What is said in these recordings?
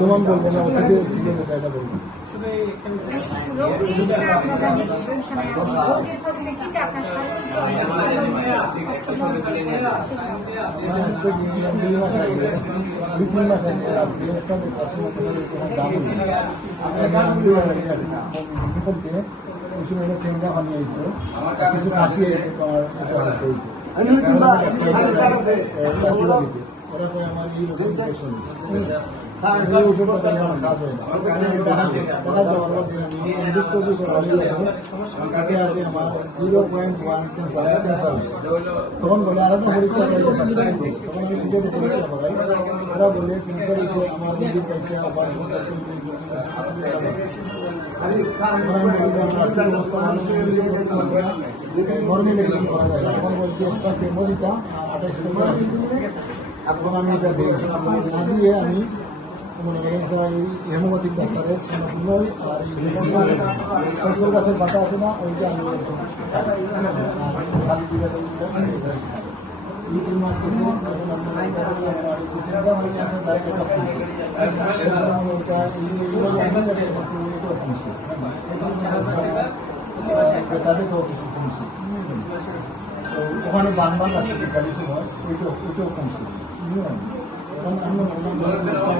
বর্ধমান বলবেন না ওখানে ছিলেন এটা দিন- দুই মাস আগে দুই তিন মাস আগে রাত্রে একটা দাম বিপক্ষে কিছু মেয়েরা কেন্দ্রা বানিয়ে দিত কিছু কাশি তোমার ওরা কয়ে আমার এই ইনফেকশন এই ওষুধটা তাহলে আমার কাজ হয় না দেখা যাওয়ার পর যে আমি এন্ডোস্কোপি করার লাগে তাতে আগে আমার zero point one cancer cancer তখন বলে আর একটা পরীক্ষা করে তখন আমি সিটের পরীক্ষা করাই ওরা বলে ক্যান্সার হচ্ছে আমার রোগীর কাছে আবার নর্মালি কিছু করা যায় না। তখন বলছে একটা কেমো দিতাম আঠাইশ টাকা এখন আমি এটা দিয়েছি না দিয়ে আমি মনে করেন হেমোপ্যাথিক ডাক্তারের নই আর ফসল গাছের পাতা আছে না ওইটা আমি আমরা আমার তাদেরকেও কিছু কমছে ওখানে বান বান সময় ওইটাও কমছে? এখন আমি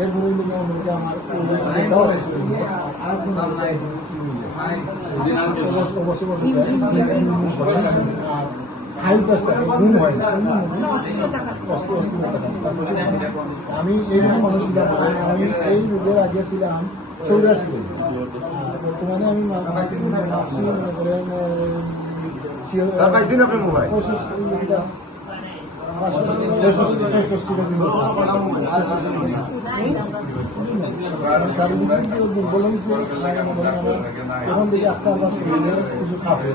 এরপরে আমার আসতে ঘুম হয় আমি এইরকম মানুষ ছিলাম আমি এই রোগের আগে ছিলাম চৌরাশি। বর্তমানে আমি মনে করেন পঁয়ষট্টি কিলোমিটার, এখন থেকে আস্তে আস্তে কিছু খাবে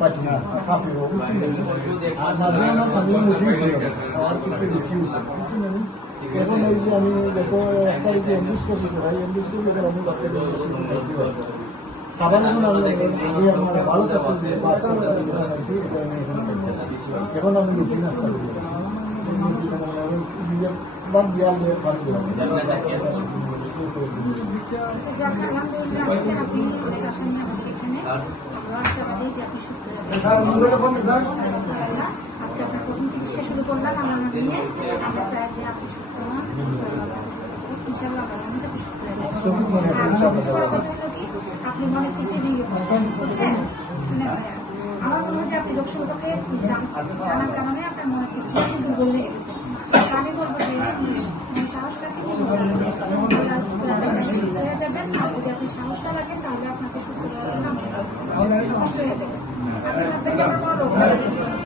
পাচ্ছি না খাবে আর মাঝে আমার ফ্যামিলি মিটিং ছিল আমার কিছু রুচি এখন ওই যে আমি গত এক তারিখে এমবিস করছি করাই এমবিস করলে আমি ডাক্তারের খাবার এখন আমি ভালো থাকতে এখন আমি রুটি নাস্তা করি বাদ দিয়ে খান যাক আলহামদুলিল্লাহ আসছেন আপনি অনেক আশা নিয়ে আমাদের এখানে আমরা আশাবাদী যে আপনি সুস্থ যাবেন আজকে আপনার প্রথম চিকিৎসা শুরু করলাম আমরা আমরা চাই যে আপনি সুস্থ হন রহমতে আপনি সুস্থ আপনি লোক জানার কারণে আপনার মনে একটু দুর্বল হয়ে গেছে। মানে যদি আপনি সাহস রাখেন, তাহলে আপনাকে সুস্থ কষ্ট হয়ে যাবে। আপনি ভাববেন যে আমার কোনো রোগ।